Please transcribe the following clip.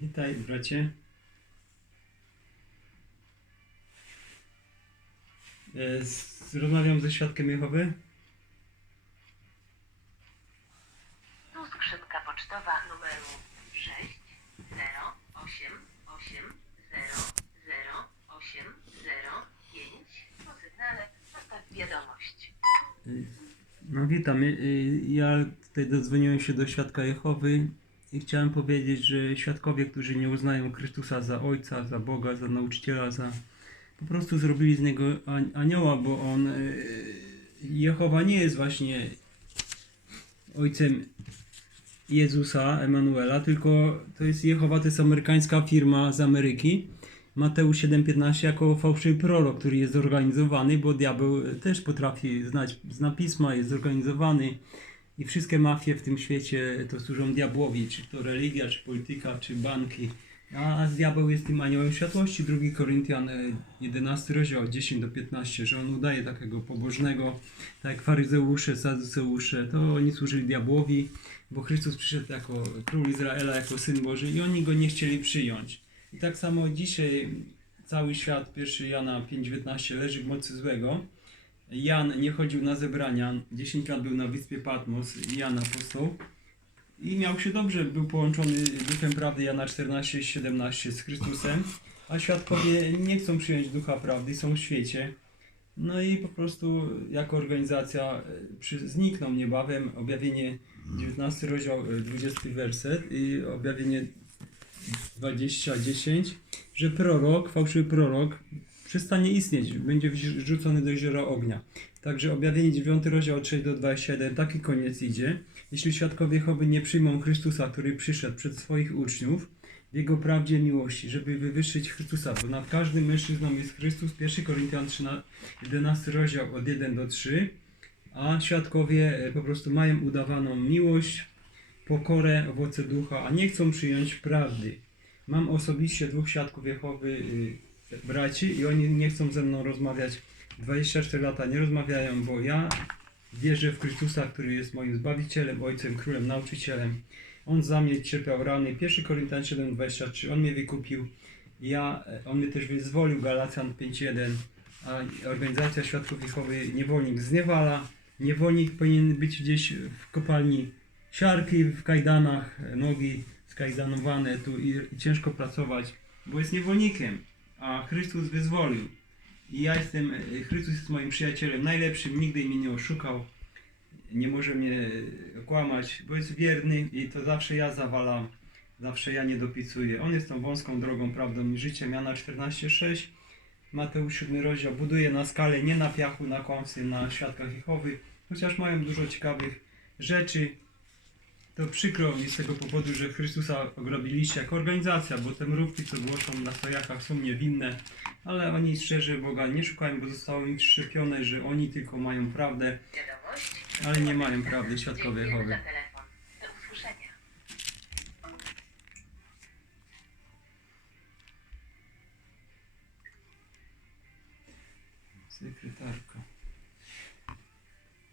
Witaj, bracie. E, Rozmawiam ze świadkiem Jehowy. Tu skrzynka pocztowa numeru 6 0 8 8 0 0 8 0 5. Po sygnale zostaw wiadomość. No witam. Y, y, Ja tutaj dodzwoniłem się do świadka Jehowy i chciałem powiedzieć, że świadkowie, którzy nie uznają Chrystusa za Ojca, za Boga, za nauczyciela, za po prostu zrobili z niego an- anioła, bo on y, Jehowa nie jest właśnie ojcem Jezusa, Emanuela, tylko to jest Jehowa, to jest amerykańska firma z Ameryki. Mateusz 7,15 jako fałszywy prorok, który jest zorganizowany, bo diabeł też potrafi znać, zna pisma, jest zorganizowany i wszystkie mafie w tym świecie to służą diabłowi, czy to religia, czy polityka, czy banki. A diabeł jest tym aniołem światłości, 2 Koryntian e, 11 rozdział od 10 do 15, że on udaje takiego pobożnego, tak jak faryzeusze, saduceusze, to oni służyli diabłowi, bo Chrystus przyszedł jako król Izraela, jako Syn Boży i oni go nie chcieli przyjąć. I tak samo dzisiaj cały świat, 1 Jana 5,19 leży w mocy złego. Jan nie chodził na zebrania, 10 lat był na wyspie Patmos, Jan apostoł. I miał się dobrze, był połączony duchem prawdy Jana 14, 17 z Chrystusem, a świadkowie nie chcą przyjąć ducha prawdy, są w świecie. No i po prostu jako organizacja e, przy, znikną niebawem objawienie 19 rozdział, e, 20 werset i objawienie 20, 10, że prorok, fałszywy prorok przestanie istnieć, będzie wrzucony do jeziora ognia. Także objawienie 9 rozdział 3 do 27, taki koniec idzie. Jeśli świadkowie Jehowy nie przyjmą Chrystusa, który przyszedł przed swoich uczniów, w Jego prawdzie miłości, żeby wywyższyć Chrystusa, bo nad każdym mężczyzną jest Chrystus, 1 Koryntian 13, 11 rozdział od 1 do 3, a świadkowie e, po prostu mają udawaną miłość, pokorę, owoce ducha, a nie chcą przyjąć prawdy. Mam osobiście dwóch świadków Jehowy, y, braci, i oni nie chcą ze mną rozmawiać. 24 lata nie rozmawiają, bo ja wierzę w Chrystusa, który jest moim Zbawicielem, Ojcem, Królem, Nauczycielem. On za mnie cierpiał rany. 1 Koryntian 7,23, On mnie wykupił. Ja, e, On mnie też wyzwolił, Galacjan 5,1. A organizacja Świadków Jehowy niewolnik zniewala. Niewolnik powinien być gdzieś w kopalni siarki, w kajdanach, e, nogi skajdanowane tu i, i ciężko pracować, bo jest niewolnikiem, a Chrystus wyzwolił. I ja jestem, e, Chrystus jest moim przyjacielem najlepszym, nigdy mnie nie oszukał, nie może mnie e, kłamać, bo jest wierny i to zawsze ja zawalam, zawsze ja nie dopisuję. On jest tą wąską drogą, prawdą i życiem. Jana 14,6, Mateusz 7 rozdział, buduje na skalę, nie na piachu, na kłamstwie, na świadkach Jehowy, chociaż mają dużo ciekawych rzeczy, to przykro mi z tego powodu, że Chrystusa ogrobiliście jako organizacja, bo te mrówki, co głoszą na stojakach są niewinne, ale oni szczerze Boga nie szukają, bo zostało im wszczepione, że oni tylko mają prawdę. Ale nie mają prawdy, świadkowie Jehowy. Sekretarka.